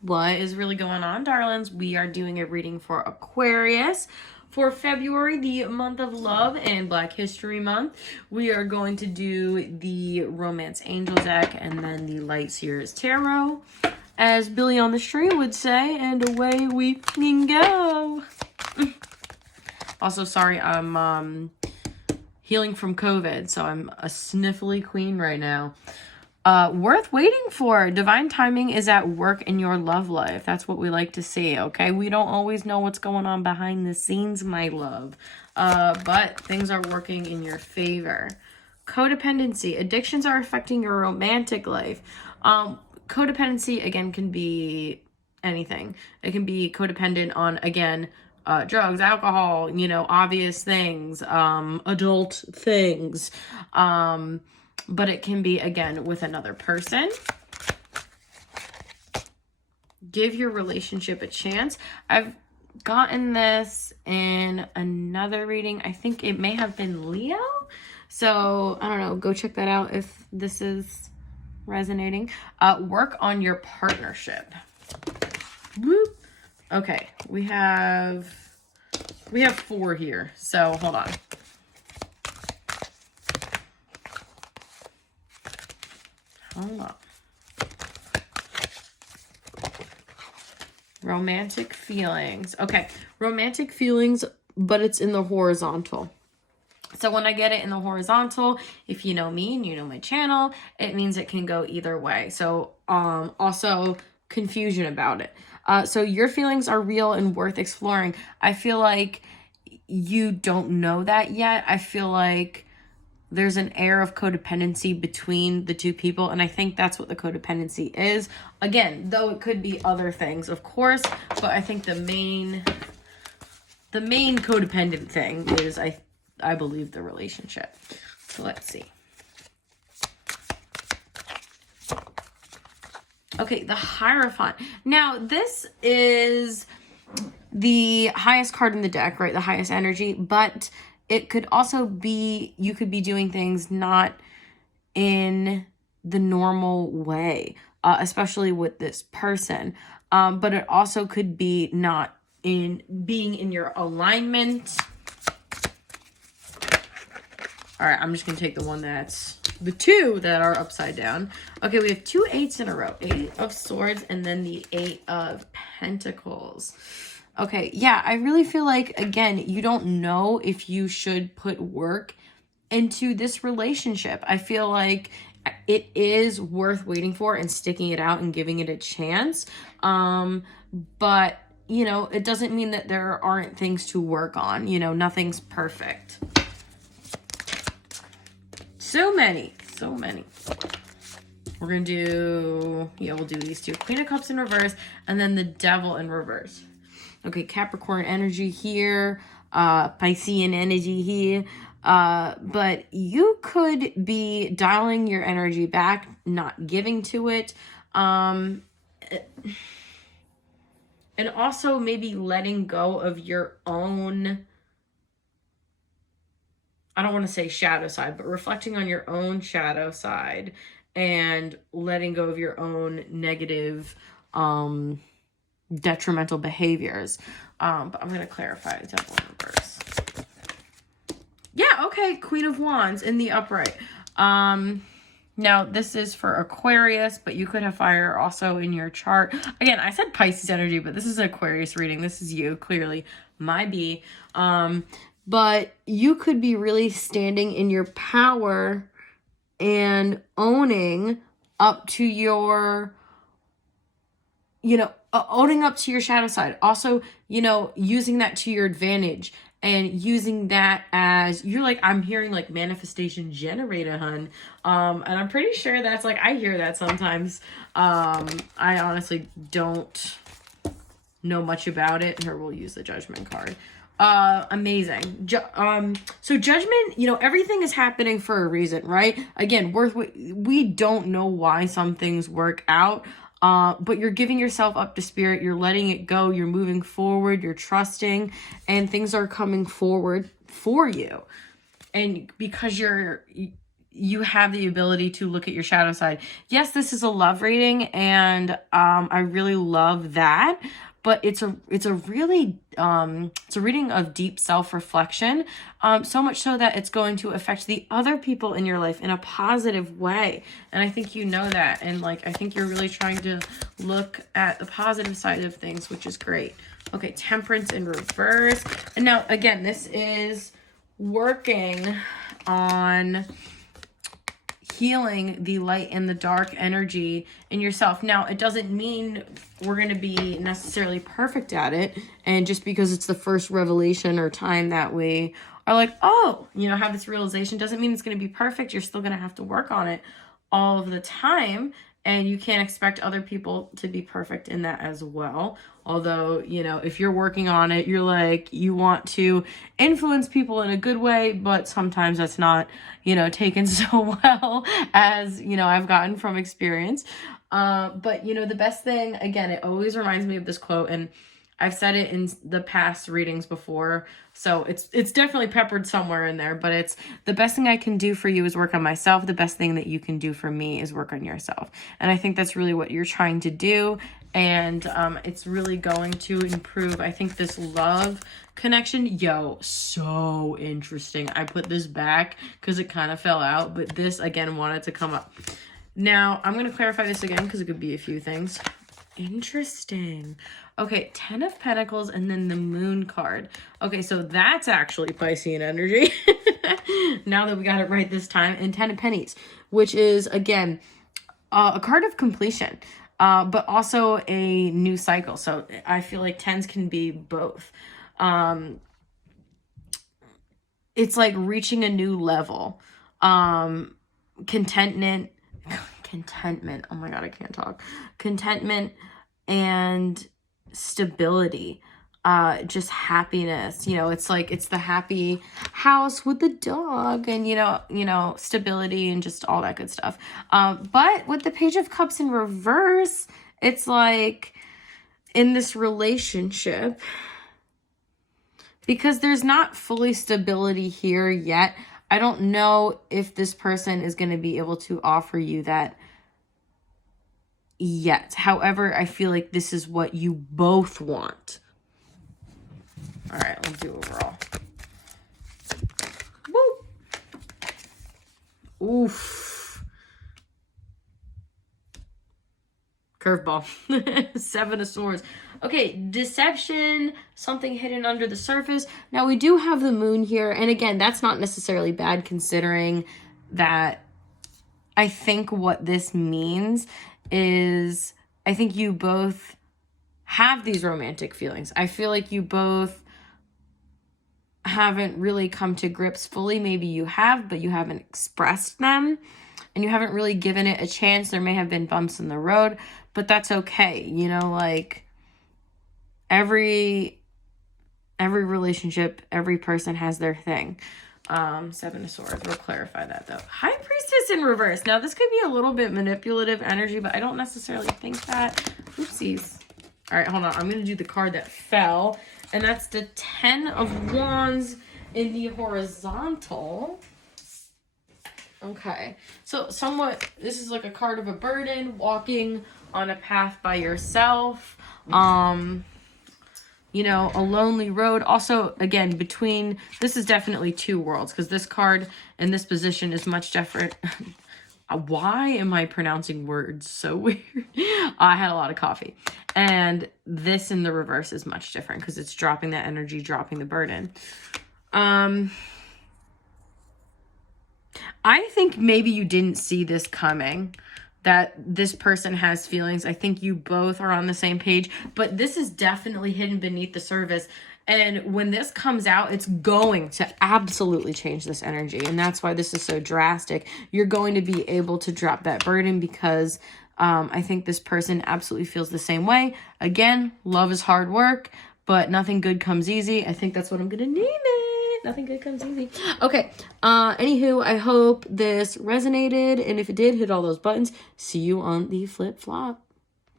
What is really going on, darlings? We are doing a reading for Aquarius for February, the month of love and Black History Month. We are going to do the Romance Angel deck and then the Light Seers Tarot, as Billy on the Street would say, and away we can go. Also, sorry, I'm healing from COVID, so I'm a sniffly queen right now. Worth waiting for. Divine timing is at work in your love life. That's what we like to see, okay? We don't always know what's going on behind the scenes, my love. But things are working in your favor. Codependency. Addictions are affecting your romantic life. Codependency, again, can be anything. It can be codependent on, again, drugs, alcohol, obvious things, adult things. But it can be, again, with another person. Give your relationship a chance. I've gotten this in another reading. I think it may have been Leo. So, I don't know. Go check that out if this is resonating. Work on your partnership. Whoop. Okay. We have 4 here. So, hold on. Hold on. Romantic feelings. Okay, romantic feelings, but it's in the horizontal. So when I get it in the horizontal, if you know me and you know my channel, it means it can go either way. So also confusion about it. So your feelings are real and worth exploring. I feel like you don't know that yet. I feel like there's an air of codependency between the two people, and I think that's what the codependency is. Again, though it could be other things, of course, but I think the main codependent thing is, I believe, the relationship. So let's see. Okay, the Hierophant. Now, this is the highest card in the deck, right? The highest energy, but it could also be, you could be doing things not in the normal way, especially with this person. But it also could be not in being in your alignment. All right, I'm just going to take the 2 that are upside down. Okay, we have 2 8s in a row. 8 of Swords and then the 8 of Pentacles. Okay, yeah, I really feel like, again, you don't know if you should put work into this relationship. I feel like it is worth waiting for and sticking it out and giving it a chance. But, it doesn't mean that there aren't things to work on. Nothing's perfect. So many. We're going to do, we'll do these 2. Queen of Cups in reverse and then the Devil in reverse. Okay, Capricorn energy here, Piscean energy here, but you could be dialing your energy back, not giving to it, and also maybe letting go of your own, I don't want to say shadow side, but reflecting on your own shadow side and letting go of your own negative, detrimental behaviors. But I'm going to clarify Devil in reverse. Yeah, okay, Queen of Wands in the upright. Now this is for Aquarius, but you could have fire also in your chart. Again, I said Pisces energy, but this is an Aquarius reading. This is you, clearly, my B. But you could be really standing in your power and owning up to your, owning up to your shadow side. Also, using that to your advantage and using that as, you're like, I'm hearing like manifestation generator, hun. And I'm pretty sure that's like, I hear that sometimes. I honestly don't know much about it. Here, we'll use the Judgment card. Amazing. So Judgment, everything is happening for a reason, right? Again, we don't know why some things work out. But you're giving yourself up to spirit. You're letting it go. You're moving forward. You're trusting, and things are coming forward for you. And because you have the ability to look at your shadow side. Yes, this is a love reading, and I really love that. But it's a really it's a reading of deep self-reflection, so much so that it's going to affect the other people in your life in a positive way. And I think you know that, and like I think you're really trying to look at the positive side of things, which is great. Okay, Temperance in reverse. And now again, this is working on healing the light and the dark energy in yourself. Now, it doesn't mean we're going to be necessarily perfect at it. And just because it's the first revelation or time that we are like, oh, you know, have this realization, doesn't mean it's going to be perfect. You're still going to have to work on it all of the time. And you can't expect other people to be perfect in that as well. Although, you know, if you're working on it, you're like, you want to influence people in a good way, but sometimes that's not, you know, taken so well as, you know, I've gotten from experience. But, you know, the best thing, again, it always reminds me of this quote, and I've said it in the past readings before, so it's definitely peppered somewhere in there, but it's the best thing I can do for you is work on myself. The best thing that you can do for me is work on yourself. And I think that's really what you're trying to do. And it's really going to improve, I think, this love connection. Yo, so interesting. I put this back because it kind of fell out, but this, again, wanted to come up. Now, I'm going to clarify this again because it could be a few things. Interesting. Okay, 10 of Pentacles and then the Moon card. Okay, so that's actually Piscean energy. Now that we got it right this time. And 10 of Pennies, which is, again, a card of completion, but also a new cycle. So I feel like 10s can be both. It's like reaching a new level. Contentment. Oh my God, I can't talk. Contentment and stability, just happiness. You know, it's like it's the happy house with the dog, and you know, stability and just all that good stuff. But with the Page of Cups in reverse, it's like in this relationship, because there's not fully stability here yet. I don't know if this person is going to be able to offer you that yet. However, I feel like this is what you both want. All right, let's do overall. Woo! Oof. Curveball. 7 of Swords. Okay, deception, something hidden under the surface. Now, we do have the Moon here. And again, that's not necessarily bad, considering that I think what this means is I think you both have these romantic feelings. I feel like you both haven't really come to grips fully. Maybe you have, but you haven't expressed them. And you haven't really given it a chance. There may have been bumps in the road, but that's okay. You know, like every relationship, every person has their thing. 7 of Swords. We'll clarify that though. High Priestess in reverse. Now this could be a little bit manipulative energy, but I don't necessarily think that. Oopsies. All right, hold on. I'm going to do the card that fell, and that's the 10 of Wands in the horizontal. Okay, so somewhat, this is like a card of a burden, walking on a path by yourself, you know, a lonely road. Also, again, between, this is definitely two worlds, because this card in this position is much different. Why am I pronouncing words so weird? I had a lot of coffee. And this in the reverse is much different, because it's dropping that energy, dropping the burden. I think maybe you didn't see this coming, that this person has feelings. I think you both are on the same page, but this is definitely hidden beneath the surface. And when this comes out, it's going to absolutely change this energy. And that's why this is so drastic. You're going to be able to drop that burden, because I think this person absolutely feels the same way. Again, love is hard work, but nothing good comes easy. I think that's what I'm going to name it. Nothing good comes easy. Okay. Anywho, I hope this resonated. And if it did, hit all those buttons. See you on the flip flop.